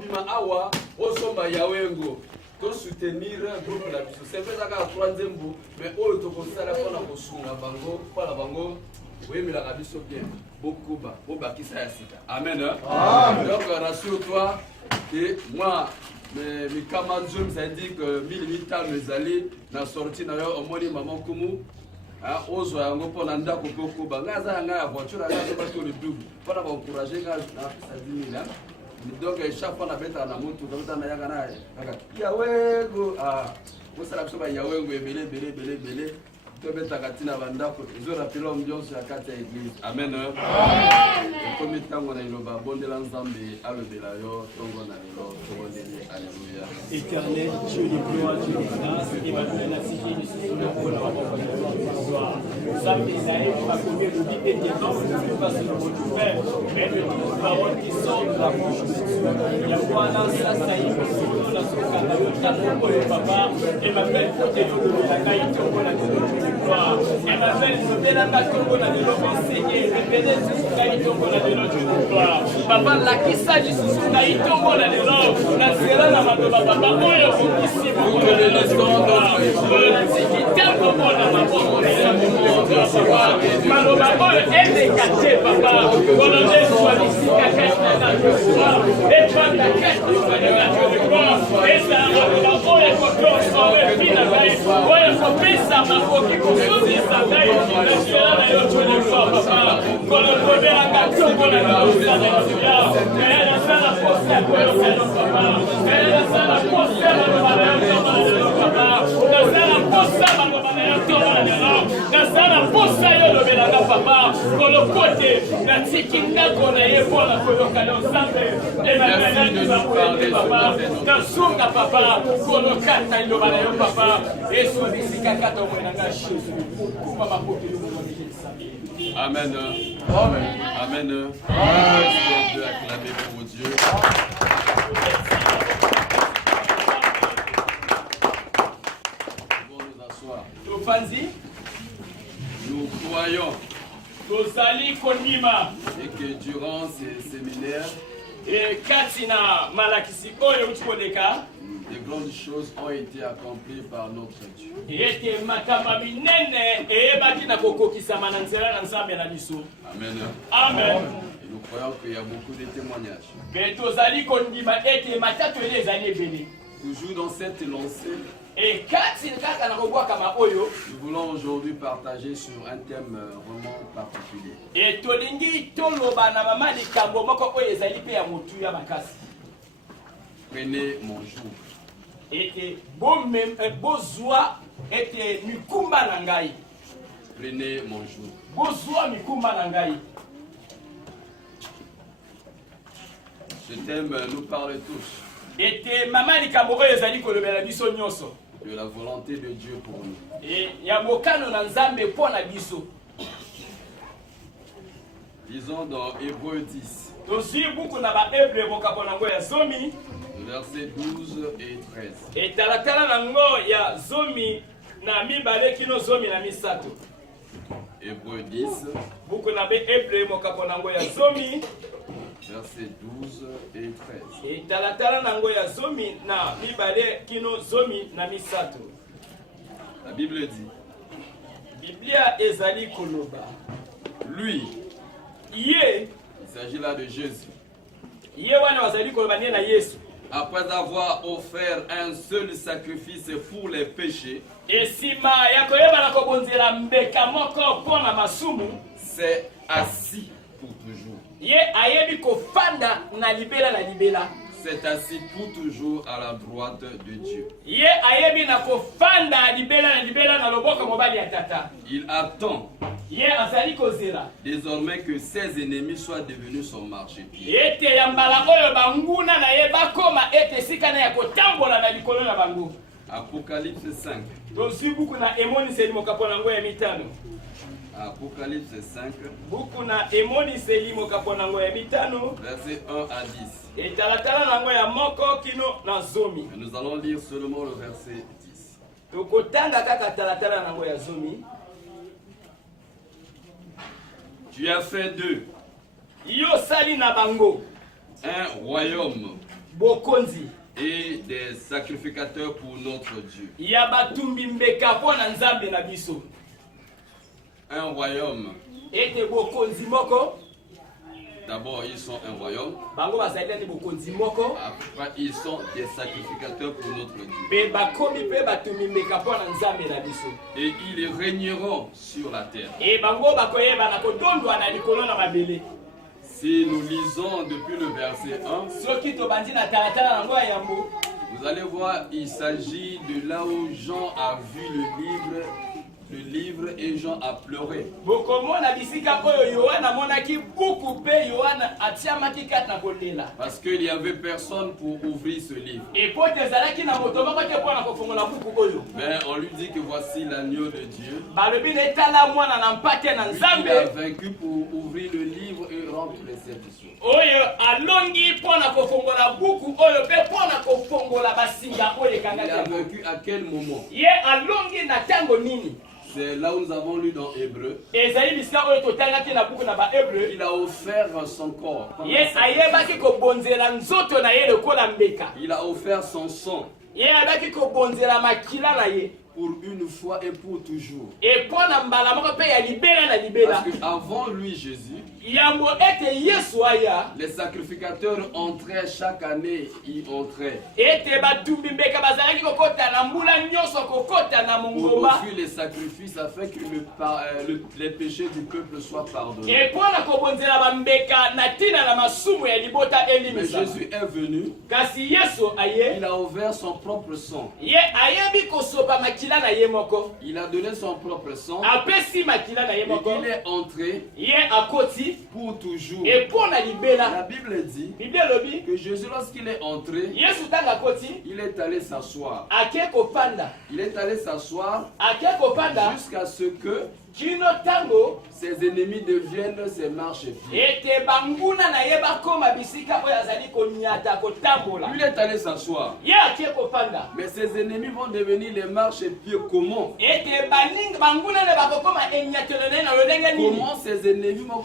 Bima awa osomba yawengo to soutenir groupe la biso c'est vrai ça troisième bout mais oyo to kosala pona kosunga bango pona bango oui mais la biso bien beaucoup ba bakisa ya sika amen hein? Donc rassure-toi que moi mes camarades ça dit que 1000 mes allés na sortie na yo omoni maman kumu ozo yango pona ndako poko ba ngaza nga voiture nga ba to le double pona ba encourager nga na 10 000 donc chaque fois on a fait un amour tout comme ça na yaka na yawe go vous savez que yawe go belé to beta katina bandako zo rappeler ambiance ya kati ya église amen comme tango na iloba bondela nzambe alobela yo tongo na lelo tobondeli alléluia. Éternel Dieu de gloire, Dieu de grâce, Emmanuel la cité de ce nom pour la gloire. Nzambe Isaïe va combien de vie et des noms ne pas se le faire, mais de toutes paroles qui sortent de la bouche de Dieu. Ya Bwana sasa hivi sio na soka na yotapo kwa papa Emmanuel kote ndo la kaito kwa gloire. Emmanuel modela katongo na lelo enseigner répéter ce kaito na lelo gloire. Papa la kisa du susu kaito na lelo na sera na matoba papa oyo kokisi mo na lelo skondo na sikitambo na mapoko na papa maloba oyo ende kate papa kolonde swalisi kakata na gloire et toi la kata na gloire et ça maloba oyo kokosome fina gai oyo kopesa makoki kosozi sakai na sera na yo tole papa kolonde la katongo na gloire na sana posta kolonde papa na sana posta na posa yo lobelanga papa kolokote na tiki ndako na ye mpona koyoka na nzambe emananaki papa nazonga papa kolokata iloba na yo papa eswadisika kata omwenanga jésus kuma makokeli amen amen amen. Est-ce qu'on peut acclamer pour Dieu? Nous croyons et que durant ces séminaires, de grandes choses ont été accomplies par notre Dieu. Amen. Amen. Et nous croyons qu'il y a beaucoup de témoignages. Toujours dans cette lancée, nous voulons aujourd'hui partager sur un thème vraiment particulier. Prenez mon jour. Prenez mon jour. Ce thème nous parle tous. De la volonté de Dieu pour nous. Lisons dans Hébreux 10. Versets 12 et 13. Hébreux 10. Versets 12 et 13. La Bible dit. Lui. Il s'agit là de Jésus. Après avoir offert un seul sacrifice pour les péchés, c'est assis pour toujours. C'est assis pour toujours à la droite de Dieu. Il attend désormais que ses ennemis soient devenus son marchepied. Apocalypse 5. Apocalypse 5. Verset 1 à 10. Et nous allons lire seulement le verset 10. Tu as fait d'eux un royaume bokonzi et des sacrificateurs pour notre Dieu. ya batumbi mbeka pona nzambe na biso. Un royaume. Ete bokonzi moko. D'abord, ils sont un royaume. Bango bazali bokonzi moko. Après, ils sont des sacrificateurs pour notre Dieu. Be bakomi pe batumbi mbeka pona nzambe na biso. Et ils régneront sur la terre. Et bango bakoyeba na kodondwa na likolo na mabele. Si nous lisons depuis le verset 1, Soki to bandi na talatala nango ya yambo. vous allez voir, il s'agit de là où Jean a vu le livre et Jean a pleuré. Bokomona bisika oyo Yohana monaki buku pe Yohana atiamaki kat na kolela. Parce qu'il n'y avait personne pour ouvrir ce livre. Et pote zalaki na moto moko te pona kofongola buku oyo. Mais on lui dit que voici l'agneau de Dieu. Balobi ne tala mwana na mpate na Il a Nzambe. vaincu pour ouvrir le livre et rendre les servitions. Oyo alongi pona kofongola buku oyo pe pona kofongola basinga oyo Il a kangaka. vaincu à quel moment? Ye alongi na tango nini? C'est là où nous avons lu dans Hébreu. Ezali bisika oyo totangaki na buku na ba Hébreu. Il a offert son corps. Ye ayebaki kobonzela nzoto na ye lokola mbeka. Il a offert son sang Ye ayebaki kobonzela makila na ye. pour une fois et pour toujours. Et pona mbala moko pe ya libela na libela. Parce qu'avant lui, Jésus, Yambo ete Yesu aya. les sacrificateurs entraient chaque année, ils entraient. Ete batumbi mbeka bazalaki kokota na mbula nyonso kokota na Pour mongomba. offrir les sacrifices afin que les péchés du peuple soient pardonnés. Et pona kobonzela bambeka na tina na masumu ya libota Mais elimisa. Jésus est venu, Kasi Yesu aye. il a ouvert son propre sang. Ye ayebi kosopa makila na ye moko. Il a donné son propre sang. Apesi makila na ye Et moko. il est entré Ye akoti. pour toujours. Et pona La libela. Bible dit Bible lobi. que Jésus, lorsqu'il est entré, Yesu tanga koti. il est allé s'asseoir. Ake kopanda. Il est allé s'asseoir Ake kopanda. jusqu'à ce que Kino tango. ses ennemis deviennent ses marchepieds. Ete banguna na ye bakoma bisika oyo azali konyata kotambola. Lui, il est allé s'asseoir. Ye ake kopanda. Mais ses ennemis vont devenir les marchepieds. Comment? Ete baning banguna ne bakokoma enyatelo na ye na lolenge nini. Comment ses ennemis vont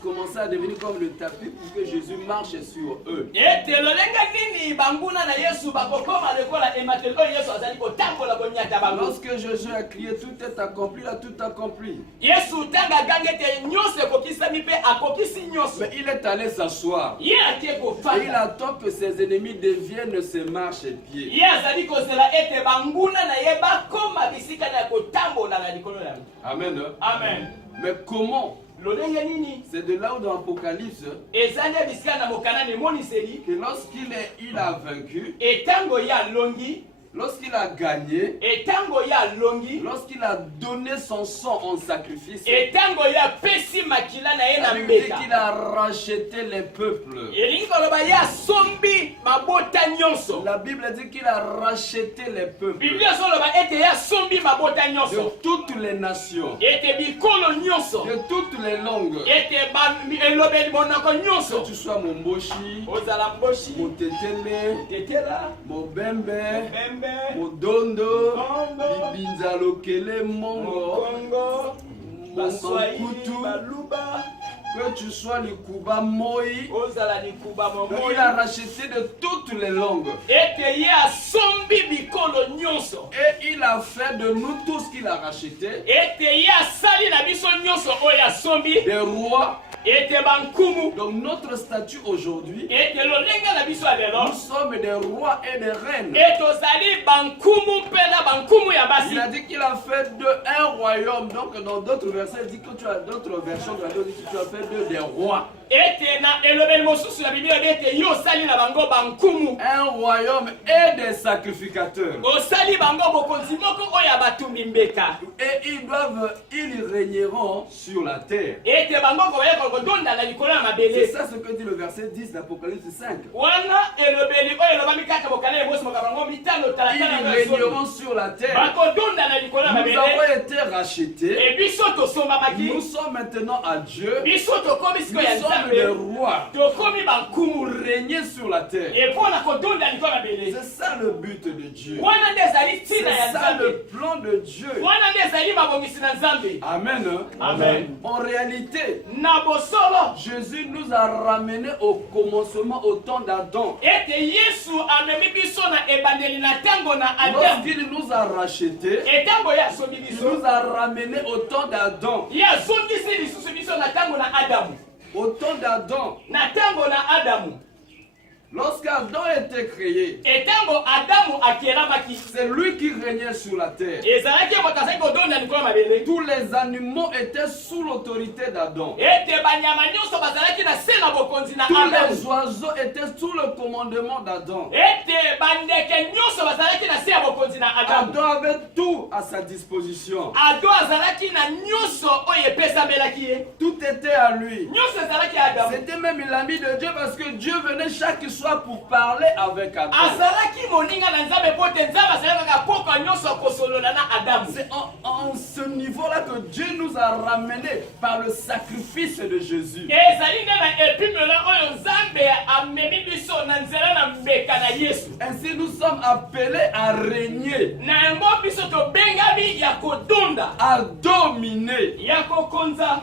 commencer à devenir comme le tapis pour que Jésus marche sur eux? Ete lolenge nini banguna na Yesu bakokoma lekola ematelo oyo Yesu azali kotambola konyata bango. Lorsque Jésus a crié, tout est accompli, là, tout accompli. Yesu tanga gangete nyonso ekokisami pe akokisi nyonso. Mais il est allé s'asseoir. Ye ake Et il kofanda. attend que ses ennemis deviennent ses marchepieds. Ye azali kozela ete banguna na ye bakoma bisika na kotambola na likolo yango. Amen. Amen. Mais comment? Lolenge nini? C'est de là où dans l'Apocalypse Ezali bisika na mokana ne moniseli. que lorsqu'il a vaincu, Etango ya longi. lorsqu'il a gagné, Etango ya longi. lorsqu'il a donné son sang en sacrifice, Etango ya pesi makila na ye la na Bible dit mbeka. qu'il a racheté les peuples. Elingi koloba ya sombi mabota nyonso. La Bible dit qu'il a racheté les peuples Biblia soloba ete ya sombi mabota de nyonso. toutes les nations, Ete bikolo nyonso. de toutes les langues. Ete elobeli monako Que nyonso. tu sois Momboshi, Ozala mboshi. Motetele, Tetela. Mobembe, Bembe. Modondo, Mondo. Bibinzalokele, Mongo, Kongo. Baswahili. Monkutu, Baluba. que tu sois le Kuba Moi. Ozala likuba Donc, momo. il a racheté de toutes les langues. Ete ye asombi bikolo nyonso. Et il a fait de nous tout ce qu'il a racheté. Ete ye asali na biso nyonso oyo asombi. Des rois. Ete bankumu. Donc notre statut aujourd'hui, Ete lolenga na biso alelo. nous sommes des rois et des reines. Ete ozali bankumu pe na bankumu ya basi. Il a dit qu'il a fait un royaume. Donc dans d'autres versets, il dit que tu as d'autres versions de la Bible, dit que tu as fait des rois. Ete na elobeli mosusu na Biblia ete yo osali na bango bankumu. Un royaume et des sacrificateurs. Osali bango bokonzi moko oyo abatumbi mbeka. Et ils régneront sur la terre. Ete bango koyeka kodonda na likolo ya C'est mabele. ça ce que dit le verset 10 d'Apocalypse 5. Wana elobeli oyo elobami kaka bokana ebosi mokabango mitano talatala Ils na régneront sur la terre. bakodonda na likolo ya Nous mabele. avons été rachetés. E biso tosombamaki. Nous sommes maintenant à Dieu. Biso tokomi Nous siko ya sommes sommes des rois tokomi pour bankumu régner sur la terre. epona kodonda likolo na bele C'est ça le but de Dieu. wana nde ezali ntina ya C'est ça nzambe le plan de Dieu. wana nde ezali mabongisi na nzambe. Amen. Amen. En réalité, Na bosolo Jésus nous a ramenés au commencement, au temps d'Adam. ete yesu amemi biso na ebandeli na ntango na adamu Lorsqu'il nous a rachetés, etango ye asomi il biso nous a ramenés au temps d'Adam. ye azongisi lisusu biso na ntango na adamu Au temps d'Adam. na ntango na adamu. Lorsqu'Adam était créé, etango adamu akelamaki c'est lui qui régnait sur la terre. ezalaki moto azali kodonda likolo ya mabele Tous les animaux étaient sous l'autorité d'Adam. ete banyama nyonso bazalaki na se na bokonzi na Tous adamu les oiseaux étaient sous le commandement d'Adam. ete bandeke nyonso bazalaki na se ya bokonzi na adamu. Adam avait tout à sa disposition. ado azalaki na nyonso oyo epesamelaki ye Tout était à lui. nyonso ezalaki ya adamu. C'était même l'ami de Dieu parce que Dieu venait chaque soir pour parler avec Adam. azalaki moninga na nzambe po te nzambe azalaki kaka pokwa nyonso kosolola na adamu. C'est en ce niveau-là que Dieu nous a ramenés par le sacrifice de Jésus. ezali nde na epimelo oyo nzambe amemi biso na nzela na mbeka na yesu. Ainsi, nous sommes appelés à régner, na yango biso tobengami ya kodonda à dominer. ya kokonza.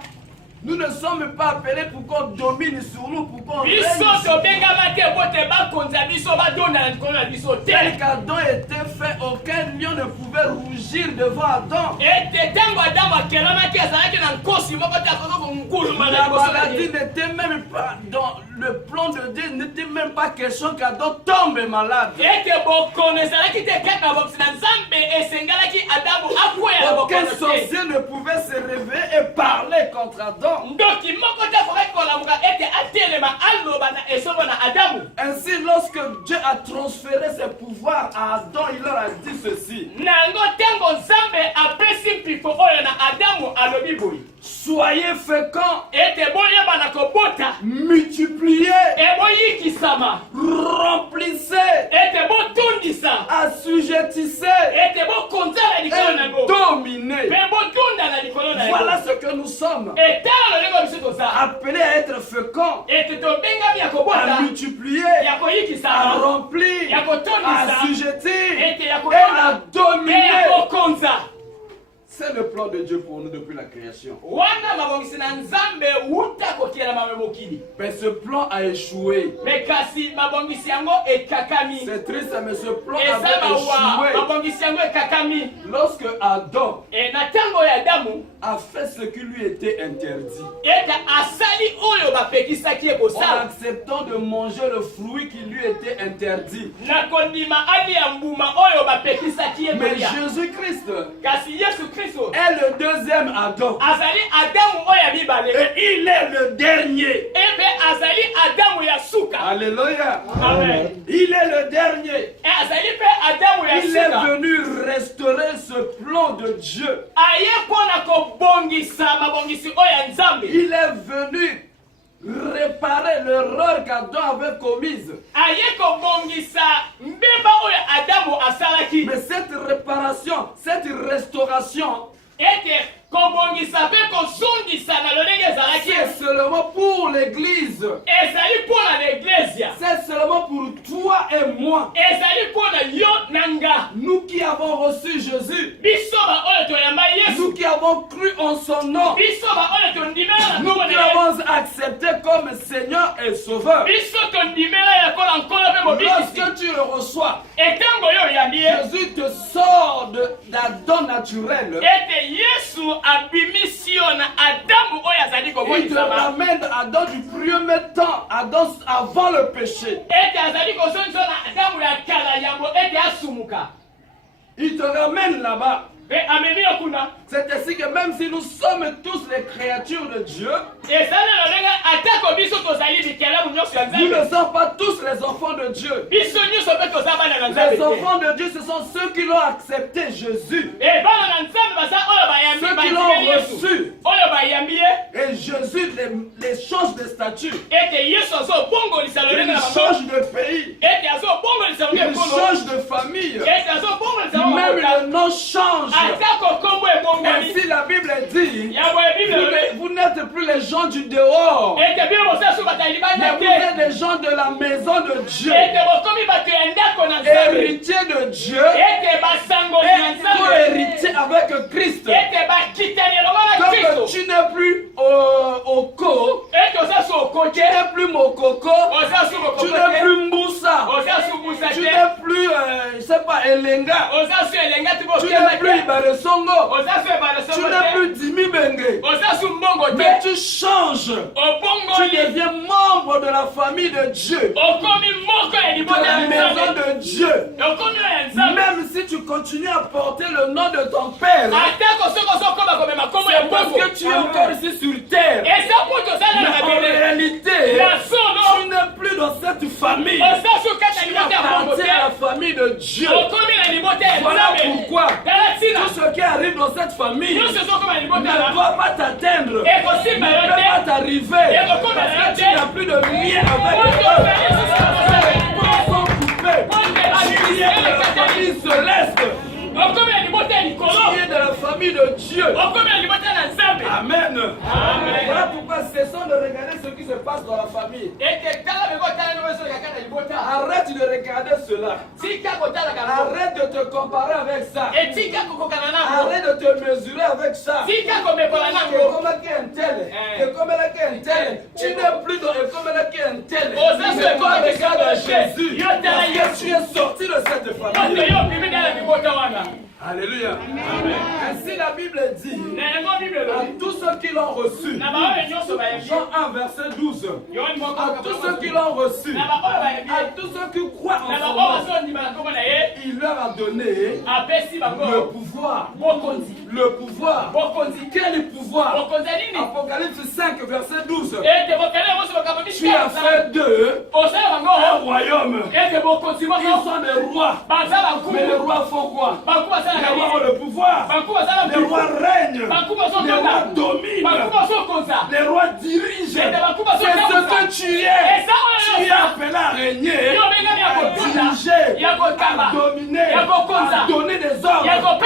Nous ne sommes pas appelés pour qu'on domine sur nous, pour qu'on règne biso sur nous. tobengama te po te bakonza biso badonda na likolo na biso te. Tel qu'Adam était fait, aucun lion ne pouvait rougir devant Adam. ete ntango adamu akelamaki azalaki na nkosi moko te akoki konguluma na La liboso na maladie ye. n'était même pas dans le plan de Dieu, n'était même pas question qu'Adam tombe malade. ete bokono ezalaki te kaka bokisi na nzambe esengelaki adamu akwea na Aucun bokono te. sorcier ne pouvait se réveiller et parler contre Adam. ndoki moko te afokaki kolamuka ete atelema aloba na esombo na adamu. Ainsi, lorsque Dieu a transféré ses pouvoirs à Adam, il leur a dit ceci: nango ntango nzambe apesi mpiko oyo na adamu alobi boye soyez féconds, ete boyeba na kobota multipliez, eboyikisama remplissez, ete botundisa assujettissez ete bokonzala likolo na et yango dominez. mpe botunda na likolo na Voilà yango. ce que nous sommes, etalo ndenge biso toza appelés à être féconds, ete tobengami ya à kobota multiplier, ya à koyikisama remplir, ya à kotondisa assujettir ete ya et à kodonda mpe ya dominer. kokonza. C'est le plan de Dieu pour nous depuis la création. wana mabongisi na nzambe wuta kokielama me mokili Mais ce plan a échoué. me kasi mabongisi yango ekakami. C'est triste, mais ce plan eza avait mawa échoué mabongisi yango ekakami. lorsque Adam e na ntango ya adamu a fait ce qui lui était interdit. ete asali oyo bapekisaki ye En kosala acceptant de manger le fruit qui lui était interdit. na kondima alia mbuma oyo bapekisaki ye Mais kolia. Jésus-Christ kasi yesu kristo est le deuxième Adam. azali adamu oyo ya mibale Et il est le dernier. epe azali adamu ya suka. Alléluia. Amen. Il est le dernier. E azali mpe adamu ya Il est suka venu restaurer ce plan de Dieu. aye mpona kobongisa mabongisi oyo ya nzambe. Il est venu réparer l'erreur qu'Adam avait commise. aye kobongisa mbeba oyo adamu asalaki. Mais cette réparation, cette restauration, ete kobongisa mpe kozongisa na lolenge ezalaki c'est seulement pour l'Église. ezali mpona na eglesia. C'est seulement pour toi et moi. ezali mpona yo na nga Nous qui avons reçu Jésus. biso baoyo toyamba yesu. Nous qui avons cru en son nom. biso baoyo tondimela na Nous nkombo qui na ye. avons accepté comme Seigneur et Sauveur. biso tondimela ya kola nkolo mpe mobikisi. Lorsque tu le reçois, etango oyo oyambi ye Jésus te sort d'Adam naturel. ete yesu abimisi yo na adamu oyo azali Il te kobongisama. ramène à Adam du premier temps, Adam avant le péché. ete azali kozongisa na adamu ya kala yango ete asumuka Il te ramène là-bas. mpe amemi yo kuna. C'est ainsi que même si nous sommes tous les créatures de Dieu, ezali na lolenge atako biso tozali bikelamu nyonso ya nous nzambe ne sommes pas tous les enfants de Dieu. biso nyonso mpe toza bana na nzambe Les te. enfants de Dieu, ce sont ceux qui l'ont accepté, Jésus. e bana na nzambe baza oyo bayambi Ceux qui bandimeli l'ont yesu reçu. oyo bayambi ye Et Jésus les change de statut. ete yesu azobongolisa lolenge Il na bango change de pays. ete azobongolisa bango Il ekolo change de famille. ete azobongolisa bango Même Même le nom change. Ainsi la Bible dit, vous n'êtes plus les gens du dehors, mais vous êtes des gens de la maison de Dieu, héritiers de Dieu, et co-héritiers avec Christ. Donc tu n'es plus au co, tu n'es plus Mokoko, tu n'es plus Mboussa, tu n'es plus, je sais pas, Elenga, tu n'es plus Ibaresongo, tu n'es plus Dimi Bengue, mais tu changes, tu deviens membre de la famille de Dieu, de la maison de Dieu. Même si tu continues à porter le nom de ton père, c'est parce que tu es encore ici sur terre. Mais en réalité, tu n'es plus dans cette famille. Tu appartiens à la famille de Dieu. Voilà pourquoi tout ce qui arrive dans cette famille ne doit pas t'atteindre, ne peut pas t'arriver, parce que tu n'as plus de lien avec eux. Ils sont coupés. Tu es de la famille céleste. Tu es de la famille de Dieu. Amen. Voilà pourquoi cessons de regarder ce qui se passe dans la famille. Arrête de regarder cela. Arrête de te comparer avec ça. Arrête de te mesurer avec ça. Tu n'es plus dans tel. Mais toi, regarde Jésus. Parce que tu es sorti de cette famille. Alléluia. Amen. Ainsi la Bible dit à tous ceux qui l'ont reçu. Jean 1 verset 12. À tous ceux qui l'ont reçu, à tous ceux qui croient en son nom, il leur a donné le pouvoir. Le pouvoir. Quel pouvoir? Apocalypse 5 verset 12. Tu as fait d'eux un royaume. Ils sont des rois. Mais les rois font quoi? Les rois ont le pouvoir. Les rois règnent. Les rois dominent. Les rois dirigent. C'est ce que tu es. Tu es appelé à régner, à diriger, à dominer, à donner des ordres.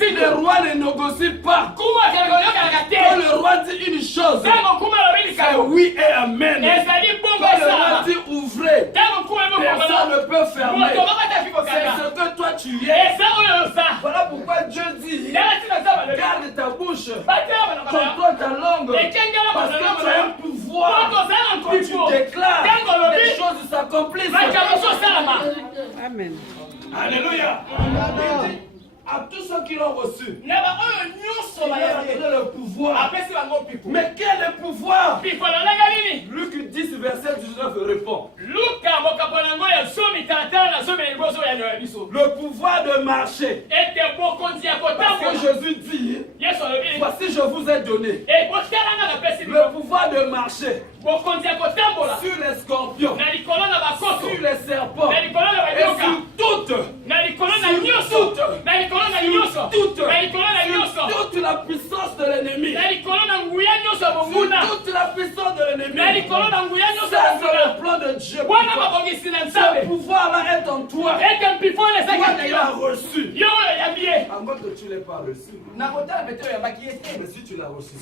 Les rois ne négocient pas. Quand le roi dit une chose, c'est oui et amen. Quand le roi dit ouvrez, personne ne peut fermer. C'est ce que toi tu es. Voilà pourquoi Dieu dit, garde ta bouche, contrôle ta langue, parce que tu as un pouvoir. Quand tu déclares, les choses s'accomplissent. Amen. Alléluia. À tous ceux qui l'ont reçu, il a donné le pouvoir. Mais quel est le pouvoir? Luc 10 verset 19 répond. Le pouvoir de marcher. Parce que Jésus dit, voici je vous ai donné le pouvoir de marcher sur les scorpions, sur les serpents, et sur toute la puissance de l'ennemi. Toute la puissance de l'ennemi. Ça, c'est le plan de Dieu. Ce pouvoir-là est en toi. Toi qui l'as reçu. À moins que tu ne l'aies pas reçu. Mais si tu l'as reçu.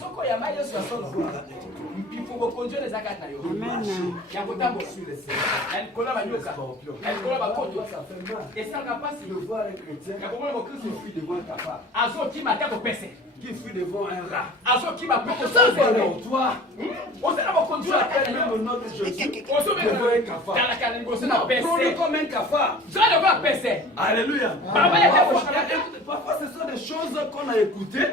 De voir un chrétien qui fuit devant un cafard, qui fuit devant un rat. Ça va en toi. Tu appelles même le nom de Jésus devant un cafard. Prends-le comme un cafard. Alléluia. Parfois ce sont des choses qu'on a écoutées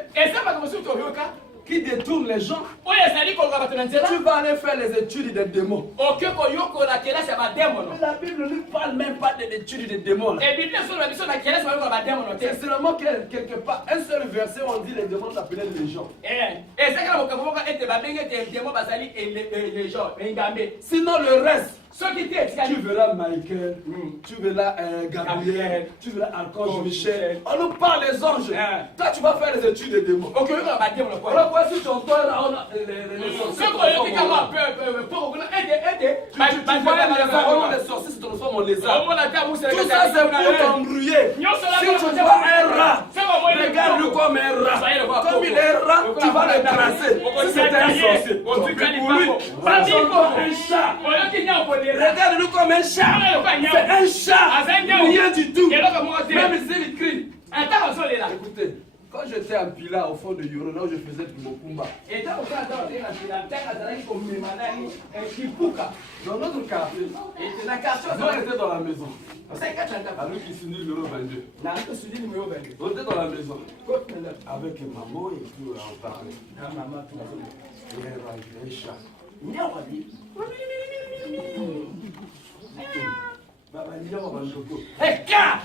qui détournent les gens. Tu vas aller faire les études des démons. Mais la Bible ne parle même pas des études des démons. C'est seulement quelque part, un seul verset où on dit les démons s'appelaient légions. Sinon le reste, Tu verras Michael, tu verras Gabriel, tu verras encore Michel. On nous parle des anges. Toi, tu vas faire les études des démons. Ok, alors voici ton toit là, on a les sorciers. Les sorciers se transforment en lézard. Tout ça, c'est pour t'embrouiller. Si tu vois un rat, regarde-le comme un rat. Comme il est rat, tu vas le tracer. Si c'est un sorcier, pour lui, un chat. Regarde-le comme un chat. C'est un chat. Rien du tout. Même s'il crie. Écoutez, quand j'étais en Pila au fond de Yoro, là où je faisais du Mokumba, dans notre quartier, on était dans la maison. Avec qui finit numéro 22. On était dans la maison. Avec maman et tout, on parlait. Il y a un chat.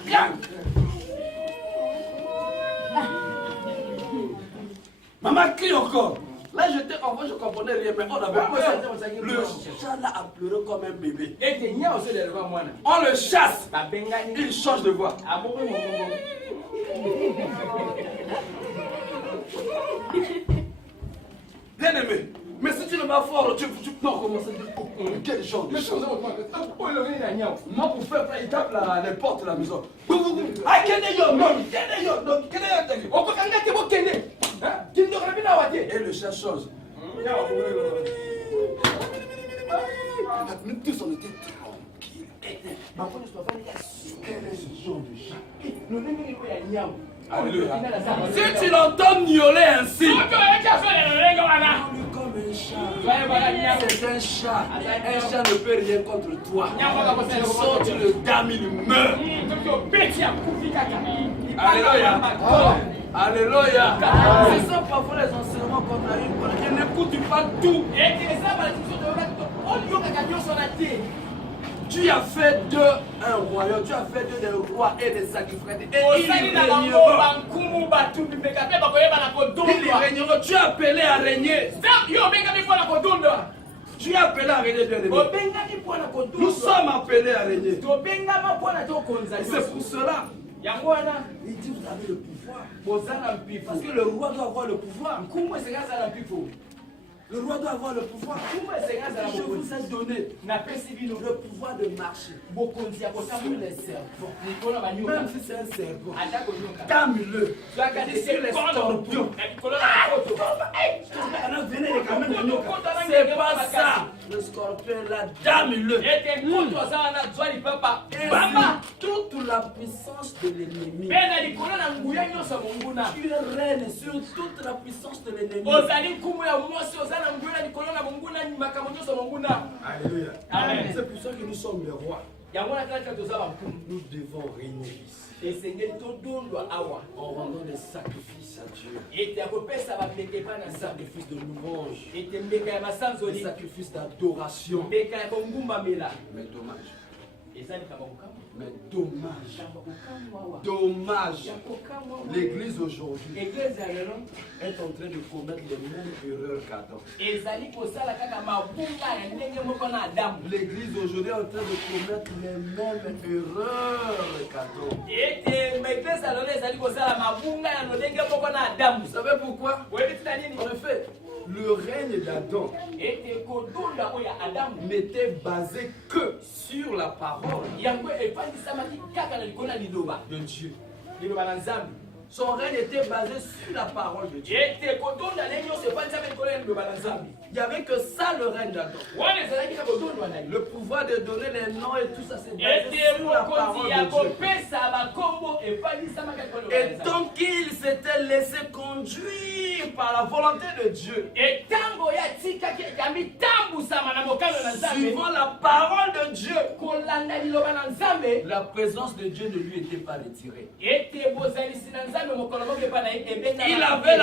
Maman crie encore. Là, j'étais enfant, je ne comprenais rien, mais on avait peur. Le chat là a pleuré comme un bébé. On le chasse. Il change de voix. Bien aimé, mais si tu ne vas fort, tu peux commencer à dire quel genre de choses. Moi, pour faire ça, il tape les portes de la maison. Ah, et le chat change. Nous tous on était tranquilles. Quel est ce genre de chat? Alléluia. Si tu l'entends miauler ainsi, comme un chat, c'est un chat. Un chat ne peut rien contre toi. Tu sors, tu le dames, il meurt. Alléluia. Alléluia. Ce sont parfois les enseignements qu'on a eu. Je n'écoute pas tout. Tu as fait un royaume, tu as fait des rois et des sacrifices. Et ils régneront. Tu as appelé à régner. Tu as appelé à régner, bien aimé. Nous sommes appelés à régner. C'est pour cela. Il dit vous avez le pouvoir. Parce que le roi doit avoir le pouvoir. Le roi doit avoir le pouvoir. Je vous ai donné le pouvoir de marcher sur les serpents. Même si c'est un serpent, dame-le. Sur les scorpions. C'est pas ça. Le scorpion là, dame-le. Toute la puissance de l'ennemi. Tu règnes sur toute la puissance de l'ennemi. Alléluia. C'est pour ça que nous sommes les rois. Nous devons régner ici. En rendant des sacrifices à Dieu. Des sacrifices de louange. Des sacrifices d'adoration. Mais dommage. Mais dommage. L'église aujourd'hui est en train de commettre les mêmes erreurs qu'Adam. L'église aujourd'hui est en train de commettre les mêmes erreurs qu'Adam. Vous savez pourquoi? En effet, le règne d'Adam n'était basé que sur la parole de Dieu. Son règne était basé sur la parole de Dieu. Il n'y avait que ça le règne d'Adam. Le pouvoir de donner les noms et tout ça, c'est basé sur la parole de Dieu. Et tant qu'il s'était laissé conduire par la volonté de Dieu, suivant la parole de Dieu, la présence de Dieu ne lui était pas retirée. Il avait la